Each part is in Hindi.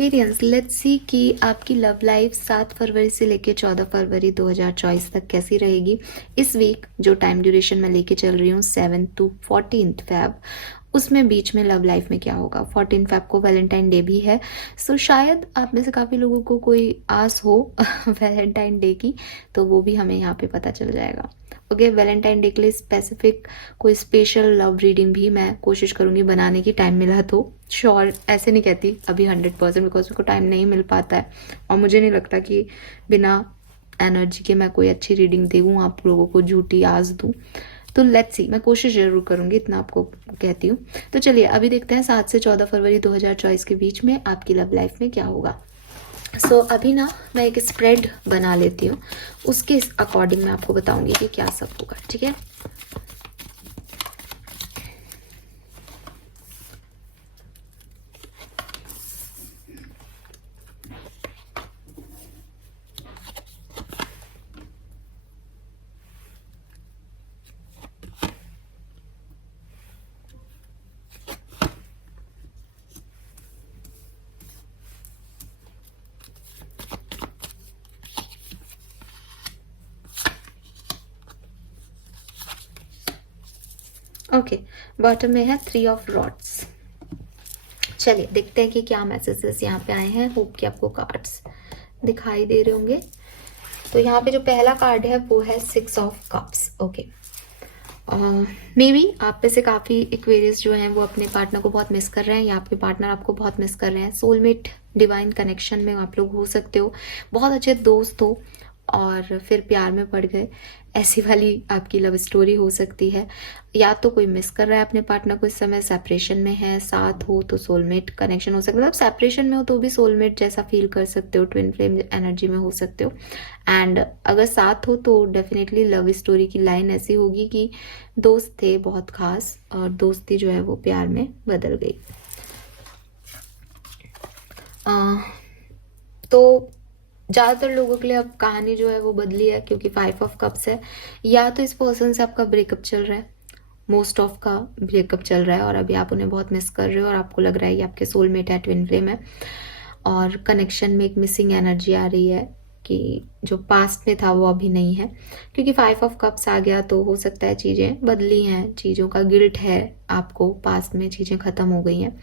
एक्वेरियंस, लेट्स सी कि आपकी लव लाइफ 7 फरवरी से लेके 14 फरवरी 2024 तक कैसी रहेगी। इस वीक जो टाइम ड्यूरेशन मैं लेके चल रही हूँ 7 to 14 फेब, उसमें बीच में लव लाइफ में क्या होगा। 14 फेब को वैलेंटाइन डे भी है, सो शायद आप में से काफ़ी लोगों को कोई आस हो वैलेंटाइन डे की, तो वो भी हमें यहाँ पे पता चल जाएगा। ओके, वैलेंटाइन डे के लिए स्पेसिफिक कोई स्पेशल लव रीडिंग भी मैं कोशिश करूँगी बनाने की, टाइम मिला तो। श्योर ऐसे नहीं कहती अभी 100%, बिकॉज मेरे को टाइम नहीं मिल पाता है और मुझे नहीं लगता कि बिना एनर्जी के मैं कोई अच्छी रीडिंग दूँ, आप लोगों को झूठी आस दूँ। तो लेट्स सी, मैं कोशिश जरूर करूंगी, इतना आपको कहती हूँ। तो चलिए अभी देखते हैं 7 से 14 फरवरी 2024 के बीच में आपकी लव लाइफ में क्या होगा। सो अभी ना मैं एक स्प्रेड बना लेती हूँ, उसके अकॉर्डिंग मैं आपको बताऊंगी कि क्या सब होगा, ठीक है। ओके, बॉटम में है 3 ऑफ रॉड्स। चलिए देखते हैं कि क्या मैसेजेस यहाँ पे आए हैं। होप कि आपको कार्ड्स दिखाई दे रहे होंगे। तो यहाँ पे जो पहला कार्ड है वो है 6 of cups. Okay, may be आप में से काफ़ी एक्वेरियस जो हैं वो अपने पार्टनर को बहुत मिस कर रहे हैं, या आपके पार्टनर आपको बहुत मिस कर रहे हैं। सोलमेट डिवाइन कनेक्शन में आप लोग हो सकते हो, बहुत अच्छे दोस्त हो और फिर प्यार में पड़ गए, ऐसी वाली आपकी लव स्टोरी हो सकती है। या तो कोई मिस कर रहा है अपने पार्टनर को, इस समय सेपरेशन में है, साथ हो तो सोलमेट कनेक्शन हो सकता है। मतलब सेपरेशन में हो तो भी सोलमेट जैसा फील कर सकते हो, ट्विन फ्लेम एनर्जी में हो सकते हो। एंड अगर साथ हो तो डेफिनेटली लव स्टोरी की लाइन ऐसी होगी कि दोस्त थे बहुत खास और दोस्ती जो है वो प्यार में बदल गई। तो ज़्यादातर लोगों के लिए अब कहानी जो है वो बदली है, क्योंकि 5 ऑफ कप्स है। या तो इस पर्सन से आपका ब्रेकअप चल रहा है, मोस्ट ऑफ का ब्रेकअप चल रहा है और अभी आप उन्हें बहुत मिस कर रहे हो और आपको लग रहा है कि आपके सोलमेट है, ट्विन फ्लेम है। और कनेक्शन में एक मिसिंग एनर्जी आ रही है कि जो पास्ट में था वो अभी नहीं है, क्योंकि 5 ऑफ कप्स आ गया तो हो सकता है चीज़ें बदली हैं, चीज़ों का गिल्ट है आपको, पास्ट में चीज़ें ख़त्म हो गई हैं।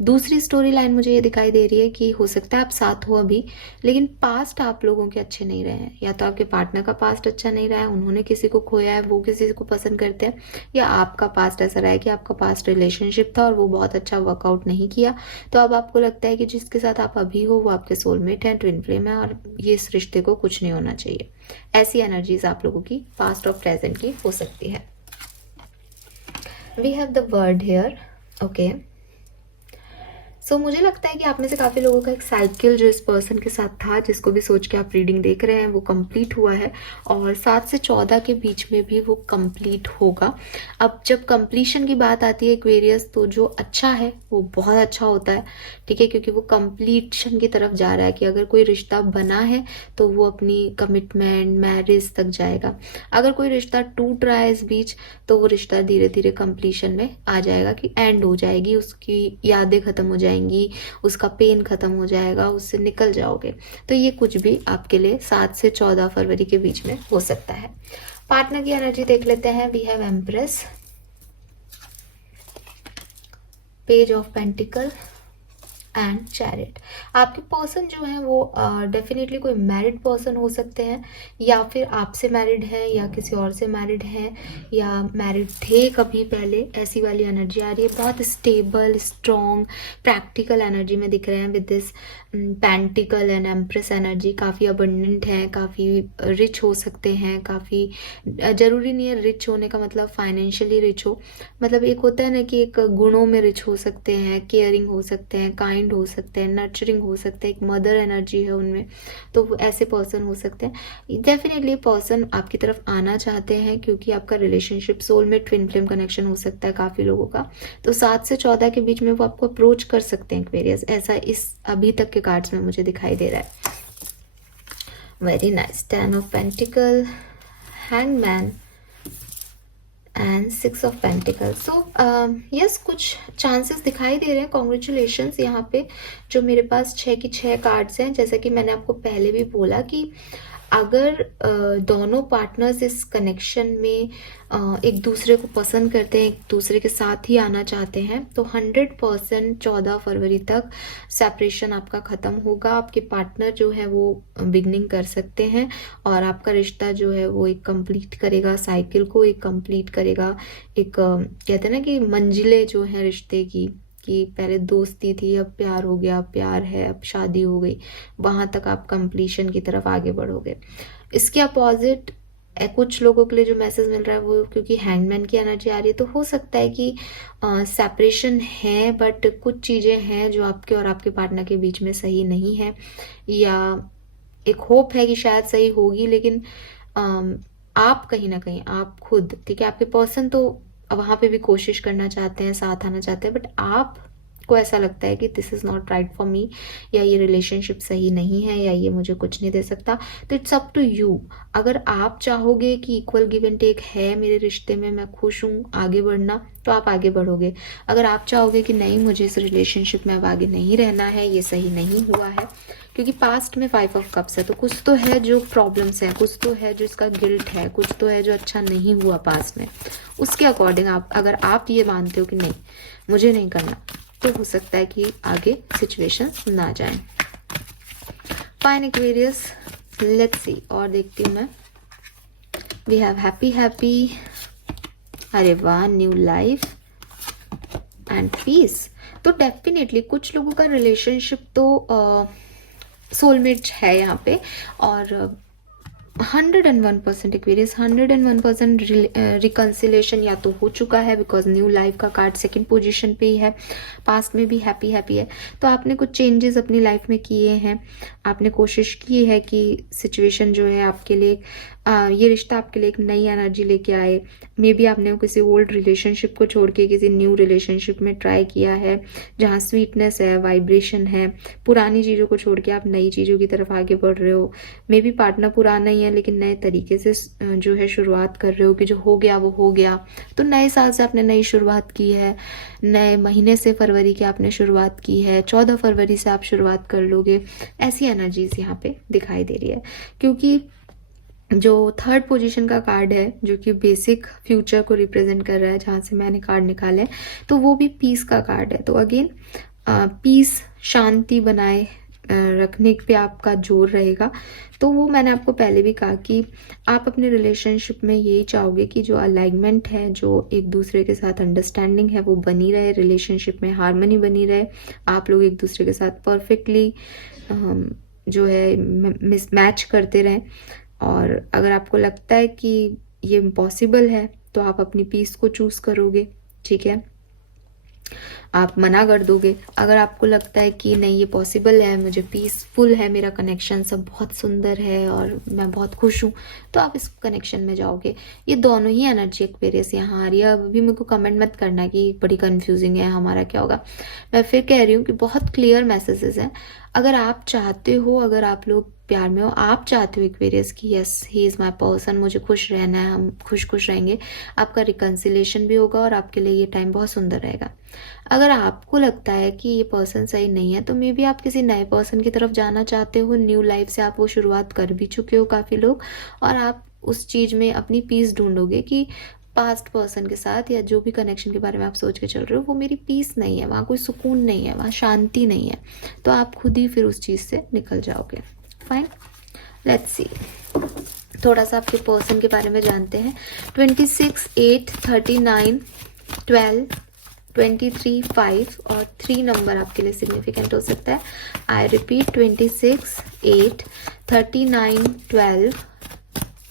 दूसरी स्टोरी लाइन मुझे ये दिखाई दे रही है कि हो सकता है आप साथ हो अभी, लेकिन पास्ट आप लोगों के अच्छे नहीं रहे हैं। या तो आपके पार्टनर का पास्ट अच्छा नहीं रहा है, उन्होंने किसी को खोया है, वो किसी को पसंद करते हैं, या आपका पास्ट ऐसा रहा है कि आपका पास्ट रिलेशनशिप था और वो बहुत अच्छा वर्कआउट नहीं किया। तो अब आपको लगता है कि जिसके साथ आप अभी हो वो आपके सोलमेट हैं, ट्विन फ्लेम है और ये इस रिश्ते को कुछ नहीं होना चाहिए। ऐसी एनर्जीज आप लोगों की पास्ट और प्रेजेंट की हो सकती है। We have the word here. Okay, so मुझे लगता है कि आप में से काफ़ी लोगों का एक साइकिल जो इस पर्सन के साथ था, जिसको भी सोच के आप रीडिंग देख रहे हैं, वो कंप्लीट हुआ है और 7 से 14 के बीच में भी वो कंप्लीट होगा। अब जब कंप्लीशन की बात आती है एक्वेरियस, तो जो अच्छा है वो बहुत अच्छा होता है, ठीक है, क्योंकि वो कंप्लीशन की तरफ जा रहा है कि अगर कोई रिश्ता बना है तो वो अपनी कमिटमेंट मैरिज तक जाएगा। अगर कोई रिश्ता टूट रहा है इस बीच, तो वो रिश्ता धीरे धीरे कंप्लीशन में आ जाएगा कि एंड हो जाएगी, उसकी यादें खत्म हो जाएंगी, उसका पेन खत्म हो जाएगा, उससे निकल जाओगे। तो ये कुछ भी आपके लिए 7 से 14 फरवरी के बीच में हो सकता है। पार्टनर की एनर्जी देख लेते हैं। We have empress, page of pentacle and chariot. आपके पर्सन जो है वो डेफिनेटली कोई मैरिड पर्सन हो सकते हैं, या फिर आपसे मैरिड है या किसी और से मैरिड है, या मैरिड थे कभी पहले, ऐसी वाली एनर्जी आ रही है। बहुत स्टेबल स्ट्रॉन्ग प्रैक्टिकल एनर्जी में दिख रहे हैं with this pentacle and empress energy. काफ़ी अबंडेंट है, काफ़ी रिच हो सकते हैं, काफ़ी ज़रूरी नहीं है रिच होने का मतलब फाइनेंशियली रिच हो, मतलब एक होता है ना कि एक गुणों में रिच हो सकते हैं, केयरिंग हो सकते हैं, काइंड हो सकते हैं, नर्चरिंग हो सकते हैं, एक मदर एनर्जी है उनमें, तो वो ऐसे पर्सन हो सकते हैं। डेफिनेटली पर्सन आपकी तरफ आना चाहते हैं, क्योंकि आपका relationship soulmate twin flame connection हो सकता है काफ़ी लोगों का। तो 7 से 14 के बीच में वो आपको अप्रोच कर सकते हैं एक्वेरियस, ऐसा इस अभी तक के कार्ड्स में मुझे दिखाई दे रहा है। Very nice, 10 of pentacle, hangman, and 6 of pentacles. So yes, कुछ चांसेस दिखाई दे रहे हैं। कॉन्ग्रेचुलेशंस। यहाँ पे जो मेरे पास 6 की 6 कार्ड्स हैं, जैसा कि मैंने आपको पहले भी बोला कि अगर दोनों पार्टनर्स इस कनेक्शन में एक दूसरे को पसंद करते हैं, एक दूसरे के साथ ही आना चाहते हैं, तो 100% 14 फरवरी तक सेपरेशन आपका ख़त्म होगा। आपके पार्टनर जो है वो बिगनिंग कर सकते हैं और आपका रिश्ता जो है वो एक कंप्लीट करेगा, साइकिल को एक कंप्लीट करेगा। एक कहते हैं ना कि मंजिलें जो हैं रिश्ते की, कि पहले दोस्ती थी, अब प्यार हो गया, प्यार है, अब शादी हो गई, वहां तक आप कंप्लीशन की तरफ आगे बढ़ोगे। इसके अपोजिट कुछ लोगों के लिए जो मैसेज मिल रहा है वो, क्योंकि हैंगमैन की एनर्जी आ रही है, तो हो सकता है कि सेपरेशन है, बट कुछ चीज़ें हैं जो आपके और आपके पार्टनर के बीच में सही नहीं है, या एक होप है कि शायद सही होगी, लेकिन आप कहीं ना कहीं, आप खुद, ठीक है, आपके पर्सन तो वहां पे भी कोशिश करना चाहते हैं, साथ आना चाहते हैं, बट आप को ऐसा लगता है कि this is not right for me, या ये रिलेशनशिप सही नहीं है, या ये मुझे कुछ नहीं दे सकता। तो इट्स अप टू यू। अगर आप चाहोगे कि इक्वल गिव एंड टेक है मेरे रिश्ते में, मैं खुश हूँ, आगे बढ़ना, तो आप आगे बढ़ोगे। अगर आप चाहोगे कि नहीं, मुझे इस रिलेशनशिप में अब आगे नहीं रहना है, ये सही नहीं हुआ है, क्योंकि पास्ट में 5 ऑफ कप्स है, तो कुछ तो है जो प्रॉब्लम्स है, कुछ तो है जो इसका गिल्ट है, कुछ तो है जो अच्छा नहीं हुआ पास्ट में। उसके अकॉर्डिंग आप, अगर आप ये मानते हो कि नहीं मुझे नहीं करना, तो हो सकता है कि आगे सिचुएशन ना जाए। फाइन एक्वेरियस, लेट्स सी, और देखती हूँ मैं। वी हैव हैप्पी हैप्पी, अरे वाह, न्यू लाइफ एंड पीस। तो डेफिनेटली कुछ लोगों का रिलेशनशिप तो सोलमेट है यहाँ पे, और 101% एक्वेरियस, 101% रिकन्सिलेशन या तो हो चुका है, बिकॉज न्यू लाइफ का कार्ड सेकंड पोजीशन पे ही है। पास्ट में भी हैप्पी हैप्पी है, तो आपने कुछ चेंजेस अपनी लाइफ में किए हैं, आपने कोशिश की है कि सिचुएशन जो है आपके लिए, ये रिश्ता आपके लिए एक नई एनर्जी लेके आए। मे बी आपने किसी ओल्ड रिलेशनशिप को छोड़ के किसी न्यू रिलेशनशिप में ट्राई किया है, जहाँ स्वीटनेस है, वाइब्रेशन है। पुरानी चीज़ों को छोड़ के आप नई चीज़ों की तरफ आगे बढ़ रहे हो। मे बी पार्टनर पुराना ही है, लेकिन नए तरीके से जो है शुरुआत कर रहे हो, कि जो हो गया वो हो गया। तो नए साल से आपने नई शुरुआत की है, नए महीने से फरवरी की आपने शुरुआत की है, 14 फरवरी से आप शुरुआत कर लोगे। ऐसी एनर्जीज यहाँ पे दिखाई दे रही है, क्योंकि जो थर्ड पोजीशन का कार्ड है, जो कि बेसिक फ्यूचर को रिप्रेजेंट कर रहा है, जहाँ से मैंने कार्ड निकाले हैं, तो वो भी पीस का कार्ड है। तो अगेन पीस, शांति बनाए रखने पे आपका जोर रहेगा। तो वो मैंने आपको पहले भी कहा कि आप अपने रिलेशनशिप में यही चाहोगे कि जो अलाइनमेंट है, जो एक दूसरे के साथ अंडरस्टैंडिंग है, वो बनी रहे, रिलेशनशिप में हार्मनी बनी रहे, आप लोग एक दूसरे के साथ परफेक्टली जो है मैच करते रहें। और अगर आपको लगता है कि ये इम्पॉसिबल है, तो आप अपनी पीस को चूज करोगे, ठीक है, आप मना कर दोगे। अगर आपको लगता है कि नहीं ये पॉसिबल है, मुझे पीसफुल है, मेरा कनेक्शन सब बहुत सुंदर है और मैं बहुत खुश हूँ, तो आप इस कनेक्शन में जाओगे। ये दोनों ही एनर्जी एक्वेरियस यहाँ आ रही है। अभी मेरे को कमेंट मत करना कि बड़ी कंफ्यूजिंग है, हमारा क्या होगा। मैं फिर कह रही हूँ कि बहुत क्लियर मैसेजेस हैं। अगर आप चाहते हो, अगर आप लोग प्यार में हो, आप चाहते हो एक्वेरियस की yes he is my person, मुझे खुश रहना है, हम खुश खुश रहेंगे, आपका रिकन्सिलेशन भी होगा और आपके लिए ये टाइम बहुत सुंदर रहेगा। अगर आपको लगता है कि ये पर्सन सही नहीं है, तो मे बी आप किसी नए पर्सन की तरफ जाना चाहते हो, न्यू लाइफ से आप वो शुरुआत कर भी चुके हो काफ़ी लोग, और आप उस चीज़ में अपनी पीस ढूंढोगे कि पास्ट पर्सन के साथ या जो भी कनेक्शन के बारे में आप सोच के चल रहे हो, वो मेरी पीस नहीं है, वहाँ कोई सुकून नहीं है, वहाँ शांति नहीं है, तो आप खुद ही फिर उस चीज़ से निकल जाओगे। फाइन, लेट्स सी, थोड़ा सा आपके पर्सन के बारे में जानते हैं। 26, 8, 39, 12, 23, 5 और 3 नंबर आपके लिए सिग्निफिकेंट हो सकता है। आई रिपीट, 26, 8, 39, 12,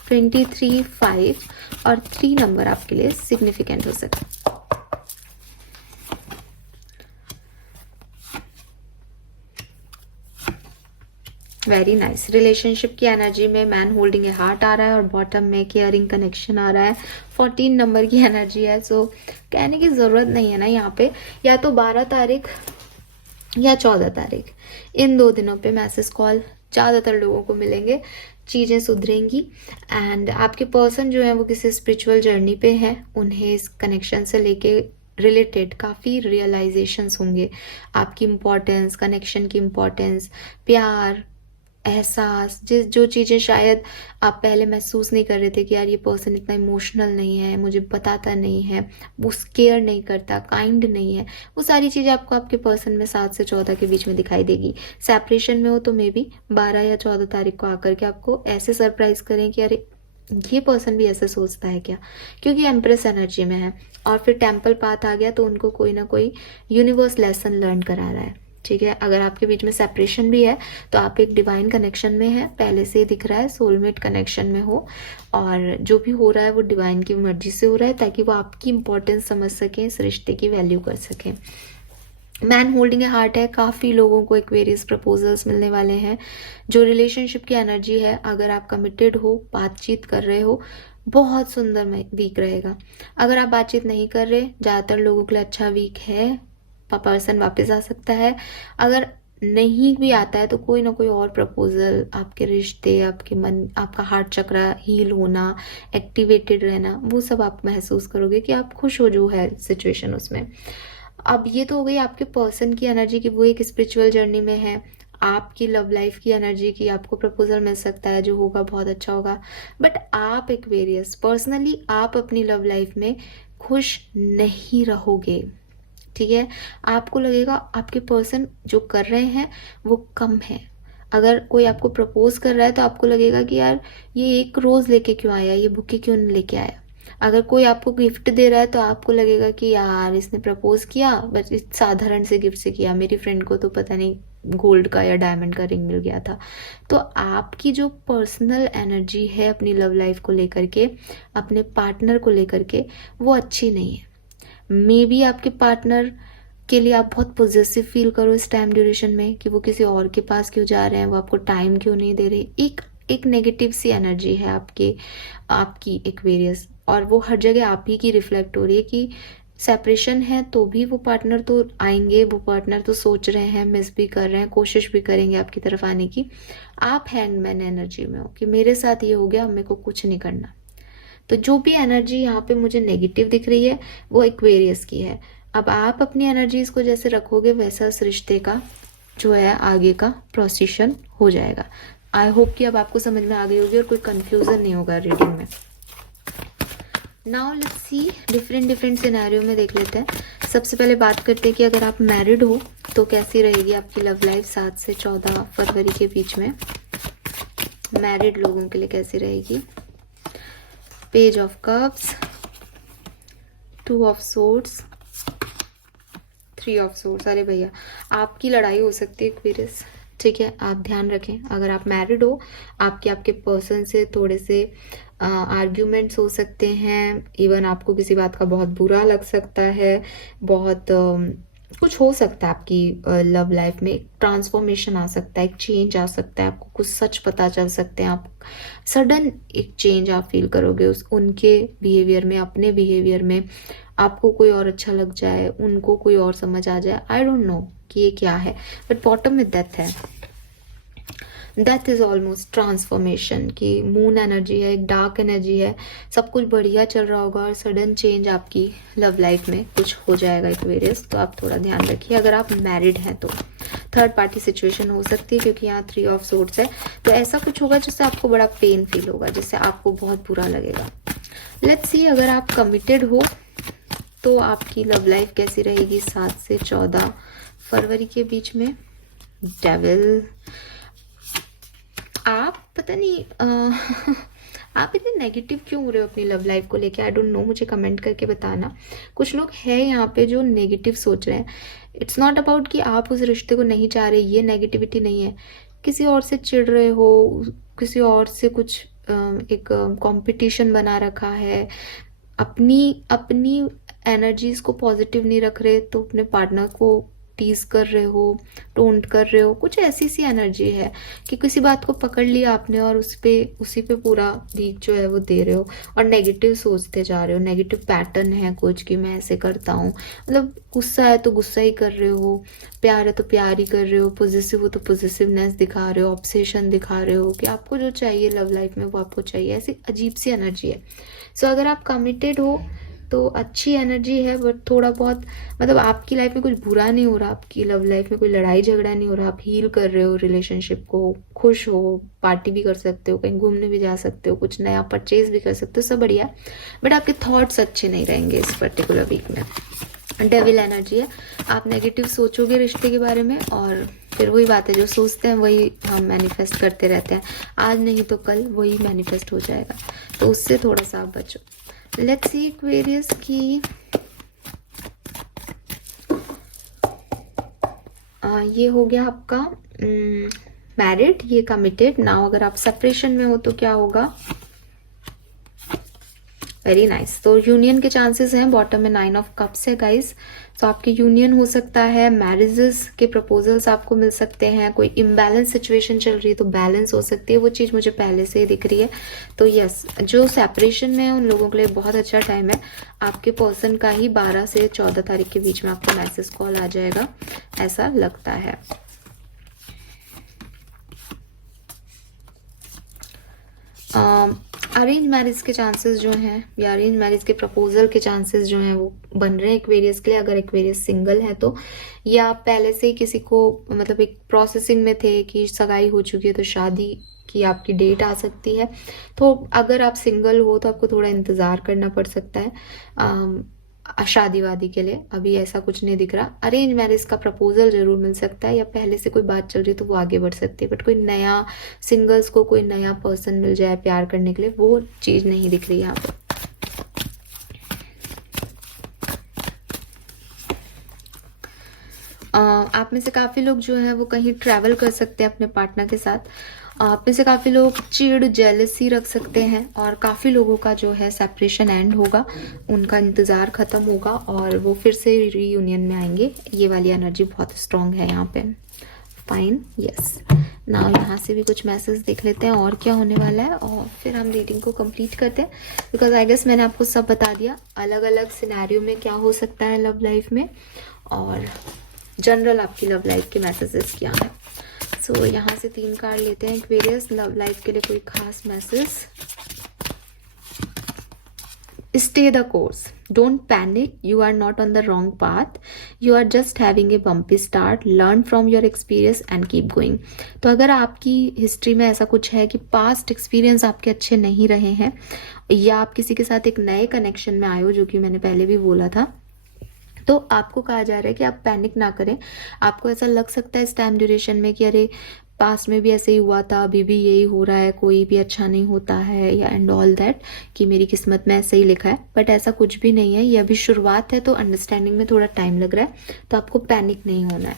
23, 5 और 3 नंबर आपके लिए सिग्निफिकेंट हो सकता है। Very nice. रिलेशनशिप की एनर्जी में मैन होल्डिंग ए हार्ट आ रहा है और बॉटम में केयरिंग कनेक्शन आ रहा है। 14 नंबर की एनर्जी है। सो कहने की ज़रूरत नहीं है ना यहाँ पे, या तो 12 तारीख या 14 तारीख, इन 2 दिनों पे मैसेज कॉल ज़्यादातर लोगों को मिलेंगे, चीज़ें सुधरेंगी एंड आपके पर्सन जो है वो किसी स्पिरिचुअल जर्नी पे हैं, उन्हें इस कनेक्शन से लेके रिलेटेड काफ़ी रियलाइजेशंस होंगे, आपकी इम्पोर्टेंस, कनेक्शन की इम्पोर्टेंस, प्यार, एहसास, जिस जो चीज़ें शायद आप पहले महसूस नहीं कर रहे थे कि यार ये पर्सन इतना इमोशनल नहीं है, मुझे बताता नहीं है, वो केयर नहीं करता, काइंड नहीं है, वो सारी चीज़ें आपको आपके पर्सन में 7 से 14 के बीच में दिखाई देगी। सेपरेशन में हो तो मे बी 12 या 14 तारीख को आकर के आपको ऐसे सरप्राइज करें कि अरे ये पर्सन भी ऐसे सोचता है क्या, क्योंकि एम्प्रेस एनर्जी में है और फिर टेम्पल पाथ आ गया तो उनको कोई ना कोई यूनिवर्स लेसन लर्न करा रहा है। ठीक है, अगर आपके बीच में सेपरेशन भी है तो आप एक डिवाइन कनेक्शन में है, पहले से ही दिख रहा है, सोलमेट कनेक्शन में हो और जो भी हो रहा है वो डिवाइन की मर्जी से हो रहा है ताकि वो आपकी इंपॉर्टेंस समझ सकें, इस रिश्ते की वैल्यू कर सकें। मैन होल्डिंग ए हार्ट है, काफ़ी लोगों को एक्वेरियस प्रपोजल्स मिलने वाले हैं। जो रिलेशनशिप की एनर्जी है, अगर आप कमिटेड हो, बातचीत कर रहे हो, बहुत सुंदर वीक रहेगा। अगर आप बातचीत नहीं कर रहे, ज़्यादातर लोगों के लिए अच्छा वीक है, पर्सन वापस आ सकता है। अगर नहीं भी आता है तो कोई ना कोई और प्रपोजल, आपके रिश्ते, आपके मन, आपका हार्ट चक्रा हील होना, एक्टिवेटेड रहना, वो सब आप महसूस करोगे कि आप खुश हो जो है सिचुएशन उसमें। अब ये तो हो गई आपके पर्सन की एनर्जी की, वो एक स्पिरिचुअल जर्नी में है। आपकी लव लाइफ की एनर्जी की आपको प्रपोजल मिल सकता है, जो होगा बहुत अच्छा होगा। बट आप एक्वेरियस पर्सनली आप अपनी लव लाइफ में खुश नहीं रहोगे। ठीक है, आपको लगेगा आपके पर्सन जो कर रहे हैं वो कम है। अगर कोई आपको प्रपोज कर रहा है तो आपको लगेगा कि यार ये एक रोज लेके क्यों आया, ये बुके क्यों नहीं लेके आया। अगर कोई आपको गिफ्ट दे रहा है तो आपको लगेगा कि यार इसने प्रपोज किया बस इस साधारण से गिफ्ट से किया, मेरी फ्रेंड को तो पता नहीं गोल्ड का या डायमंड का रिंग मिल गया था। तो आपकी जो पर्सनल एनर्जी है अपनी लव लाइफ को लेकर के, अपने पार्टनर को लेकर के, वो अच्छी नहीं है। मे बी आपके पार्टनर के लिए आप बहुत पॉजिटिव फील करो इस टाइम ड्यूरेशन में कि वो किसी और के पास क्यों जा रहे हैं, वो आपको टाइम क्यों नहीं दे रहे। एक नेगेटिव सी एनर्जी है आपकी एक्वेरियस, और वो हर जगह आप ही की रिफ्लेक्ट हो रही है कि सेपरेशन है तो भी वो पार्टनर तो आएंगे, वो पार्टनर तो सोच रहे हैं, मिस भी कर रहे हैं, कोशिश भी करेंगे आपकी तरफ आने की। आप हैंगमैन एनर्जी में हो कि मेरे साथ ये हो गया, मेरे को कुछ नहीं करना। तो जो भी एनर्जी यहाँ पे मुझे नेगेटिव दिख रही है वो एक्वेरियस की है। अब आप अपनी एनर्जीज को जैसे रखोगे वैसा इस रिश्ते का जो है आगे का प्रोसीशन हो जाएगा। आई होप कि अब आपको समझ में आ गई होगी और कोई कंफ्यूजन नहीं होगा रीडिंग में। Now let's see different scenario में देख लेते हैं। सबसे पहले बात करते हैं कि अगर आप मैरिड हो तो कैसी रहेगी आपकी लव लाइफ 7 से 14 फरवरी के बीच में। मैरिड लोगों के लिए कैसी रहेगी। Page of cups, 2 of swords, 3 of swords. अरे भैया आपकी लड़ाई हो सकती है एक्वेरियस, ठीक है, आप ध्यान रखें। अगर आप मैरिड हो, आपके पर्सन से थोड़े से आर्ग्यूमेंट्स हो सकते हैं, इवन आपको किसी बात का बहुत बुरा लग सकता है, बहुत कुछ हो सकता है आपकी लव लाइफ में, एक ट्रांसफॉर्मेशन आ सकता है, एक चेंज आ सकता है, आपको कुछ सच पता चल सकते हैं, आप सडन एक चेंज आप फील करोगे उनके बिहेवियर में, अपने बिहेवियर में। आपको कोई और अच्छा लग जाए, उनको कोई और समझ आ जाए, आई डोंट नो कि ये क्या है, बट बॉटम में डेथ है। डेथ इज ऑलमोस्ट ट्रांसफॉर्मेशन की मून एनर्जी है, एक डार्क एनर्जी है। सब कुछ बढ़िया चल रहा होगा और सडन चेंज आपकी लव लाइफ में कुछ हो जाएगा एक्वेरियस, तो आप थोड़ा ध्यान रखिए। अगर आप मैरिड हैं तो थर्ड पार्टी सिचुएशन हो सकती है क्योंकि यहाँ 3 ऑफ सोर्ड्स है, तो ऐसा कुछ होगा जिससे आपको बड़ा पेन फील होगा, जिससे आपको बहुत बुरा लगेगा। लेट्स सी अगर आप कमिटेड हो तो आपकी लव लाइफ कैसी रहेगी 7 से 14 फरवरी के बीच में। डेविल, आप पता नहीं आप इतने नेगेटिव क्यों हो रहे हो अपनी लव लाइफ को लेके, आई डोंट नो, मुझे कमेंट करके बताना। कुछ लोग हैं यहाँ पे जो नेगेटिव सोच रहे हैं। इट्स नॉट अबाउट कि आप उस रिश्ते को नहीं चाह रहे, ये नेगेटिविटी नहीं है। किसी और से चिढ़ रहे हो, किसी और से कुछ एक कंपटीशन बना रखा है, अपनी एनर्जीज को पॉजिटिव नहीं रख रहे, तो अपने पार्टनर को टीज कर रहे हो, टोंट कर रहे हो, कुछ ऐसी सी एनर्जी है कि किसी बात को पकड़ लिया आपने और उसी पे पूरा वीक जो है वो दे रहे हो और नेगेटिव सोचते जा रहे हो। नेगेटिव पैटर्न है कुछ कि मैं ऐसे करता हूँ, मतलब गुस्सा है तो गुस्सा ही कर रहे हो, प्यार है तो प्यार ही कर रहे हो, पॉजिटिव हो तो पॉजिटिवनेस दिखा रहे हो, ऑब्सेशन दिखा रहे हो कि आपको जो चाहिए लव लाइफ में वो आपको चाहिए। ऐसी अजीब सी एनर्जी है। सो अगर आप कमिटेड हो तो अच्छी एनर्जी है, बट थोड़ा बहुत मतलब आपकी लाइफ में कुछ बुरा नहीं हो रहा, आपकी लव लाइफ में कोई लड़ाई झगड़ा नहीं हो रहा, आप हील कर रहे हो रिलेशनशिप को, खुश हो, पार्टी भी कर सकते हो, कहीं घूमने भी जा सकते हो, कुछ नया परचेज भी कर सकते हो, सब बढ़िया। बट आपके थॉट्स अच्छे नहीं रहेंगे इस पर्टिकुलर वीक में। डेविल एनर्जी है, आप नेगेटिव सोचोगे रिश्ते के बारे में और फिर वही बात है, जो सोचते हैं वही हम मैनिफेस्ट करते रहते हैं, आज नहीं तो कल वही मैनिफेस्ट हो जाएगा, तो उससे थोड़ा सा आप बचो। लेट्स सी एक्वेरियस की ये हो गया आपका मैरिड, ये कमिटेड। नाउ अगर आप सेपरेशन में हो तो क्या होगा? Very nice. तो यूनियन के चांसेस हैं, बॉटम में 9 ऑफ कप्स है गाइस। तो आपके यूनियन हो सकता है, मैरिजेस के प्रपोजल्स आपको मिल सकते हैं, कोई इम्बैलेंस सिचुएशन चल रही है तो बैलेंस हो सकती है, वो चीज़ मुझे पहले से ही दिख रही है। तो यस, जो सेपरेशन में है उन लोगों के लिए बहुत अच्छा टाइम है। आपके पर्सन का ही 12 से 14 तारीख के बीच में आपको मैसेज कॉल आ जाएगा, ऐसा लगता है। अरेंज मैरिज के चांसेस जो हैं या अरेंज मैरिज के प्रपोजल के चांसेस जो हैं वो बन रहे हैं एक्वेरियस के लिए, अगर एक्वेरियस सिंगल है तो, या पहले से ही किसी को मतलब एक प्रोसेसिंग में थे कि सगाई हो चुकी है तो शादी की आपकी डेट आ सकती है। तो अगर आप सिंगल हो तो आपको थोड़ा इंतज़ार करना पड़ सकता है शादी वादी के लिए, अभी ऐसा कुछ नहीं दिख रहा। अरेंज मैरिज का प्रपोजल जरूर मिल सकता है, या पहले से कोई बात चल रही है तो वो आगे बढ़ सकती है, बट कोई नया सिंगल्स को कोई नया पर्सन मिल जाए प्यार करने के लिए, वो चीज़ नहीं दिख रही यहाँ पे। आप में से काफ़ी लोग जो है वो कहीं ट्रैवल कर सकते हैं अपने पार्टनर के साथ। आप में से काफ़ी लोग चिड़ जेलसी रख सकते हैं, और काफ़ी लोगों का जो है सेपरेशन एंड होगा, उनका इंतज़ार ख़त्म होगा और वो फिर से रीयूनियन में आएंगे। ये वाली एनर्जी बहुत स्ट्रॉन्ग है यहाँ पे। Fine, yes. ना यहाँ से भी कुछ मैसेज देख लेते हैं और क्या होने वाला है, और फिर हम रीडिंग को कंप्लीट करते हैं, बिकॉज आई गेस मैंने आपको सब बता दिया अलग अलग सिनेरियो में क्या हो सकता है लव लाइफ में, और जनरल आपकी लव लाइफ के मैसेजेस क्या हैं। सो यहाँ से 3 कार्ड लेते हैं एक्वेरियस, लव लाइफ के लिए कोई खास message. Stay the course, don't panic, you are not on the wrong path, you are just having a bumpy start, learn from your experience and keep going. तो अगर आपकी हिस्ट्री में ऐसा कुछ है कि पास्ट एक्सपीरियंस आपके अच्छे नहीं रहे हैं, या आप किसी के साथ एक नए कनेक्शन में आए हो, जो कि मैंने पहले भी बोला था, तो आपको कहा जा रहा है कि आप पैनिक ना करें। आपको ऐसा लग सकता है इस टाइम ड्यूरेशन में कि अरे पास्ट में भी ऐसे ही हुआ था, अभी भी यही हो रहा है, कोई भी अच्छा नहीं होता है, या एंड ऑल दैट, कि मेरी किस्मत में ऐसे ही लिखा है, बट ऐसा कुछ भी नहीं है। ये अभी शुरुआत है, तो अंडरस्टैंडिंग में थोड़ा टाइम लग रहा है, तो आपको पैनिक नहीं होना है।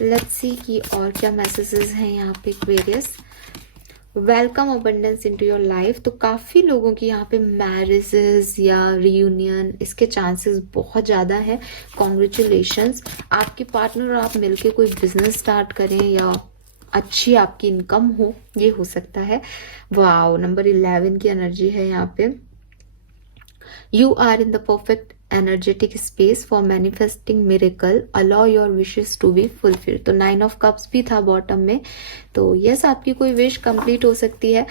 लेट्स सी कि और क्या मैसेजेस हैं यहाँ पे various. Welcome abundance into your life, तो काफ़ी लोगों की यहाँ पे मैरिजेस या रियूनियन इसके चांसेस बहुत ज़्यादा है। कॉन्ग्रेचुलेशंस, आपके पार्टनर और आप मिलके कोई बिजनेस स्टार्ट करें या अच्छी आपकी इनकम हो, ये हो सकता है। वाओ, नंबर 11 की एनर्जी है यहाँ पे। You are in the perfect energetic space for manifesting miracle, allow your wishes to be fulfil. तो 9 ऑफ कप्स भी था बॉटम में, तो यस आपकी कोई विश कंप्लीट हो सकती है।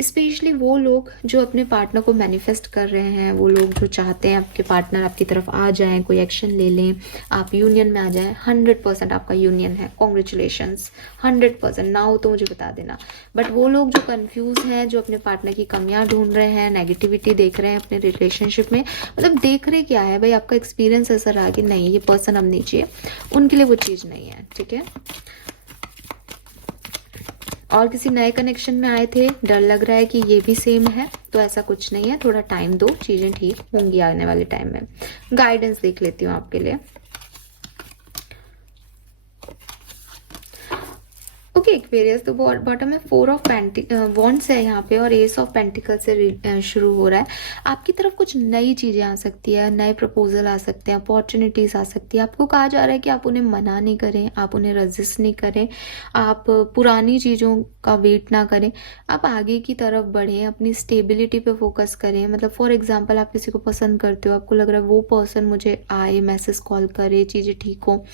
स्पेशली वो लोग जो अपने पार्टनर को मैनिफेस्ट कर रहे हैं, वो लोग जो चाहते हैं आपके पार्टनर आपकी तरफ आ जाएं, कोई एक्शन ले लें, आप यूनियन में आ जाएं। 100% आपका यूनियन है, कॉन्ग्रेचुलेशंस 100%। ना हो तो मुझे बता देना। बट वो लोग जो कंफ्यूज हैं, जो अपने पार्टनर की कमियां ढूंढ रहे हैं, नेगेटिविटी देख रहे हैं अपने रिलेशनशिप में, मतलब देख रहे क्या है भाई, आपका एक्सपीरियंस ऐसा रहा कि नहीं ये पर्सन अब नहीं चाहिए, उनके लिए वो चीज़ नहीं है, ठीक है। और किसी नए कनेक्शन में आए थे, डर लग रहा है कि ये भी सेम है, तो ऐसा कुछ नहीं है, थोड़ा टाइम दो, चीज़ें ठीक होंगी आने वाले टाइम में। गाइडेंस देख लेती हूँ आपके लिए। ओके, एक्वेरियस, तो बॉटम में 4 ऑफ वॉन्ड्स है यहाँ पे और एस ऑफ पेंटिकल से शुरू हो रहा है। आपकी तरफ कुछ नई चीज़ें आ सकती है, नए प्रपोजल आ सकते हैं, अपॉर्चुनिटीज़ आ सकती है। आपको कहा जा रहा है कि आप उन्हें मना नहीं करें, आप उन्हें रजिस्ट नहीं करें, आप पुरानी चीज़ों का वेट ना करें, आप आगे की तरफ बढ़ें, अपनी स्टेबिलिटी पे फोकस करें। मतलब फॉर एग्जांपल आप किसी को पसंद करते हो, आपको लग रहा है वो पर्सन मुझे आए, मैसेज कॉल करे, चीज़ें ठीक हो,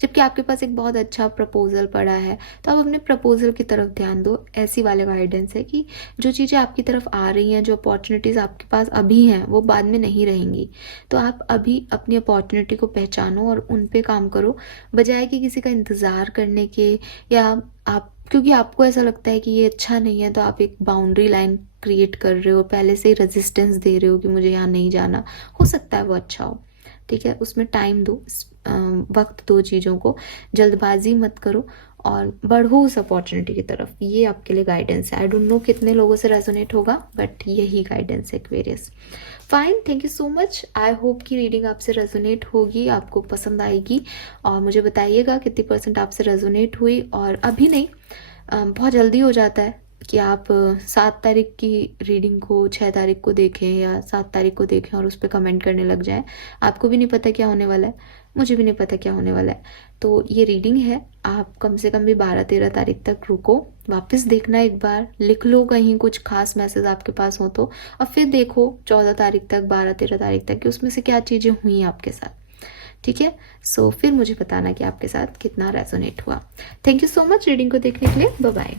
जबकि आपके पास एक बहुत अच्छा प्रपोजल पड़ा है, तो आप अपने प्रपोजल की तरफ ध्यान दो। ऐसी वाले गाइडेंस है कि जो चीज़ें आपकी तरफ आ रही हैं, जो अपॉर्चुनिटीज़ आपके पास अभी हैं, वो बाद में नहीं रहेंगी। तो आप अभी अपनी अपॉर्चुनिटी को पहचानो और उन पे काम करो, बजाय कि किसी का इंतज़ार करने के, या आप क्योंकि आपको ऐसा लगता है कि ये अच्छा नहीं है तो आप एक बाउंड्री लाइन क्रिएट कर रहे हो, पहले से ही रेजिस्टेंस दे रहे हो कि मुझे यहाँ नहीं जाना। हो सकता है वो अच्छा हो, ठीक है, उसमें टाइम दो, वक्त दो चीज़ों को, जल्दबाजी मत करो और बढ़ो उस अपॉर्चुनिटी की तरफ। ये आपके लिए गाइडेंस है। आई डोंट नो कितने लोगों से रेजोनेट होगा, बट यही गाइडेंस है Aquarius. Fine, thank you so much. I hope कि रीडिंग आपसे रेजोनेट होगी, आपको पसंद आएगी, और मुझे बताइएगा कितनी % आपसे रेजोनेट हुई। और अभी नहीं, बहुत जल्दी हो जाता है कि आप 7 तारीख की रीडिंग को 6 तारीख को देखें या 7 तारीख को देखें और उस पर कमेंट करने लग जाएं। आपको भी नहीं पता क्या होने वाला है, मुझे भी नहीं पता क्या होने वाला है। तो ये रीडिंग है, आप कम से कम भी 12-13 तारीख तक रुको, वापस देखना, एक बार लिख लो कहीं कुछ खास मैसेज आपके पास हो तो, और फिर देखो 14 तारीख तक, 12-13 तारीख तक कि उसमें से क्या चीज़ें हुई आपके साथ, ठीक है। सो फिर मुझे बताना कि आपके साथ कितना रेजोनेट हुआ। Thank you so much reading को देखने के लिए। Bye bye.